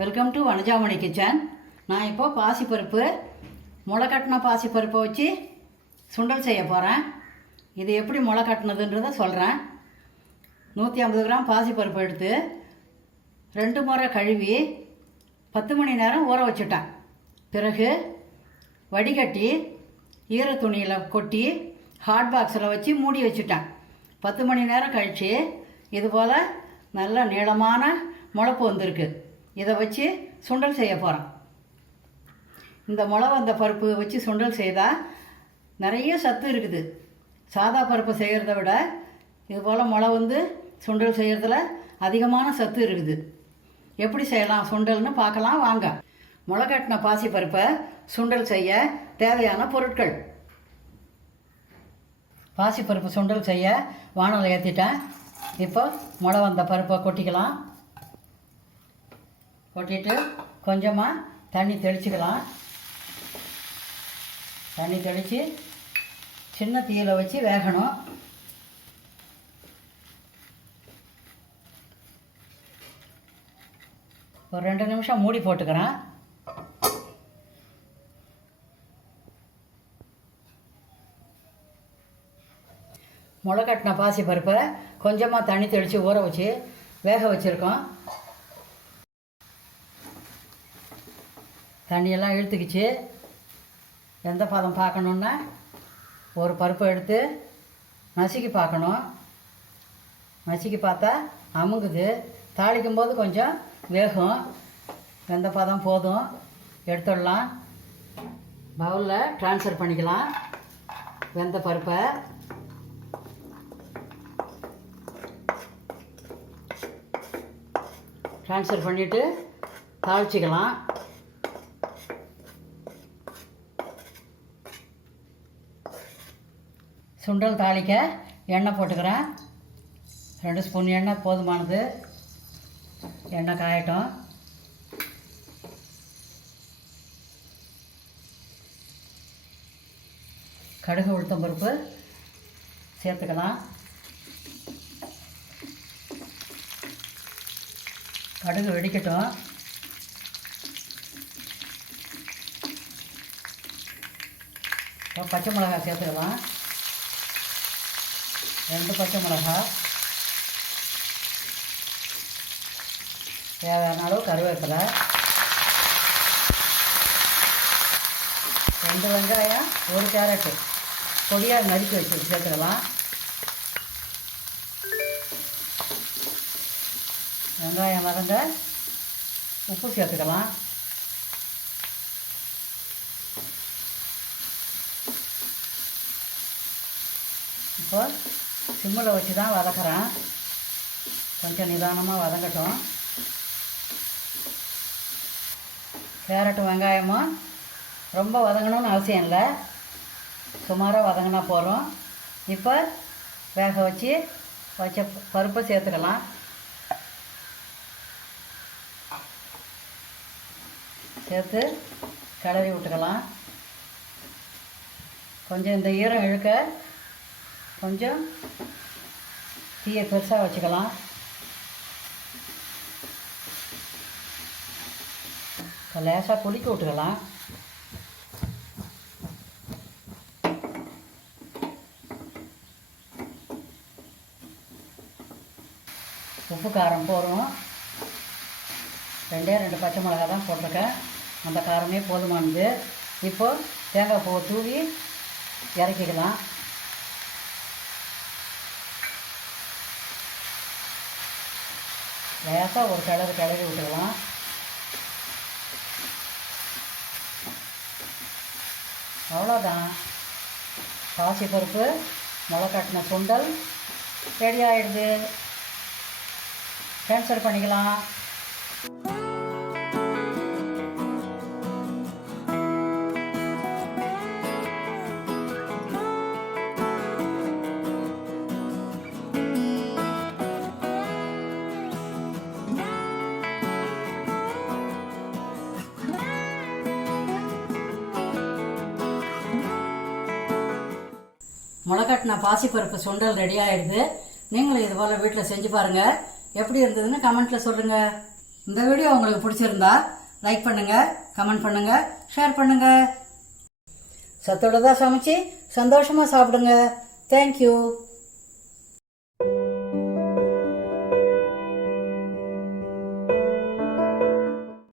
Welcome to Vanajamani kitchen நான் இப்போ பாசிப்பருப்பு முளை கட்டின பாசிப்பருப்பை வச்சு சுண்டல் செய்ய போகிறேன் இது எப்படி முளை கட்டினதுன்றதை சொல்கிறேன் நூற்றி ஐம்பது கிராம் பாசிப்பருப்பு எடுத்து ரெண்டு முறை கழுவி பத்து மணி நேரம் ஊற வச்சுட்டேன். பிறகு வடிகட்டி ஈர துணியில் கொட்டி ஹாட் பாக்ஸில் வச்சு மூடி வச்சுட்டேன். பத்து மணி நேரம் கழித்து இது போல் நல்ல நீளமான முளைப்பு வந்திருக்கு. இதை வச்சு சுண்டல் செய்ய போகிறேன் இந்த முளை வந்த பருப்பு வச்சு சுண்டல் செய்தால் நிறைய சத்து இருக்குது. சாதா பருப்பு செய்கிறத விட இது போல் முளை வந்து சுண்டல் செய்கிறதுல அதிகமான சத்து இருக்குது. எப்படி செய்யலாம் சுண்டல்னு பார்க்கலாம் வாங்க. முளை கட்டின பாசி பருப்பை சுண்டல் செய்ய தேவையான பொருட்கள். பாசிப்பருப்பு சுண்டல் செய்ய வானலை ஏற்றிட்டேன் இப்போ முளை வந்த பருப்பை கொட்டிக்கலாம். கொட்டிட்டு கொஞ்சமாக தண்ணி தெளிச்சுக்கலாம். தண்ணி தெளித்து சின்ன தீயில் வச்சு வேகணும். ஒரு ரெண்டு நிமிஷம் மூடி போட்டுக்கிறேன். முளை கட்டின பாசி பருப்பை கொஞ்சமாக தண்ணி தெளித்து ஊற வச்சு வேக வச்சுருக்கோம். தண்ணியெல்லாம் இழுத்துக்கிச்சு. எந்த பதம் பார்க்கணுன்னா ஒரு பருப்பை எடுத்து நசுக்கி பார்க்கணும். நசுக்கி பார்த்தா அமுங்குது. தாளிக்கும் போது கொஞ்சம் வேகும். எந்த பதம் போதும் எடுத்துடலாம். பவுலில் ட்ரான்ஸ்ஃபர் பண்ணிக்கலாம். வெந்த பருப்பை. ட்ரான்ஸ்ஃபர் பண்ணிவிட்டு தாளிச்சிக்கலாம். சுண்டல் தாளிக்க எண்ணெய் போட்டுக்கிறேன். ரெண்டு ஸ்பூன் எண்ணெய் போதுமானது. எண்ணெய் காயட்டும். கடுகு உளுத்தம் பருப்பு சேர்த்துக்கலாம். கடுகு வெடிக்கட்டும். பச்சை மிளகாய் சேர்த்துக்கலாம். ரெண்டு பச்சை மிளகாய் தேவையான அளவு கருவேப்பிலை. ரெண்டு வெங்காயம் ஒரு கேரட்டு பொடியாக நறுக்கி வச்சு சேர்த்துக்கலாம். வெங்காயம் வதங்க உப்பு சேர்த்துக்கலாம். இப்போ சிம்மில் வச்சு தான் வதக்குறேன். கொஞ்சம் நிதானமாக வதங்கட்டும். கேரட்டு வெங்காயமும் ரொம்ப வதங்கணும்னு அவசியம் இல்லை. சுமாராக வதங்கினா போகிறோம் இப்போ வேக வச்சு வச்ச பருப்பை சேர்த்துக்கலாம். சேர்த்து கிளறி விட்டுக்கலாம். கொஞ்சம் இந்த ஈரம் இழுக்க கொஞ்சம் தீயை பெருசாக வச்சுக்கலாம். இப்போ லேசாக கொதிக்க விட்டுக்கலாம் உப்பு காரம் போதும். ரெண்டே ரெண்டு பச்சை மிளகா தான் போட்டிருக்கேன். அந்த காரமே போதுமானது. இப்போது தேங்காய் பூவை தூவி இறக்கிக்கலாம். லேசாக ஒரு கிளறு கிளறி விட்டுக்கலாம். அவ்வளோதான். பாசி பருப்பு கட்டின சுண்டல் ரெடி ஆகிடுது கேன்சல் பண்ணிக்கலாம். முளைக்கட்டின பாசிப்பருப்பு சுண்டல் ரெடி ஆயிடுது. நீங்களும் இது போல் வீட்டில் செஞ்சு பாருங்கள் எப்படி இருந்ததுன்னு கமெண்ட்டில் சொல்லுங்கள் இந்த வீடியோ உங்களுக்கு பிடிச்சிருந்தா லைக் பண்ணுங்கள் கமெண்ட் பண்ணுங்கள் ஷேர் பண்ணுங்கள் சத்தோட தான் சமைச்சு சந்தோஷமாக சாப்பிடுங்க. தேங்க்யூ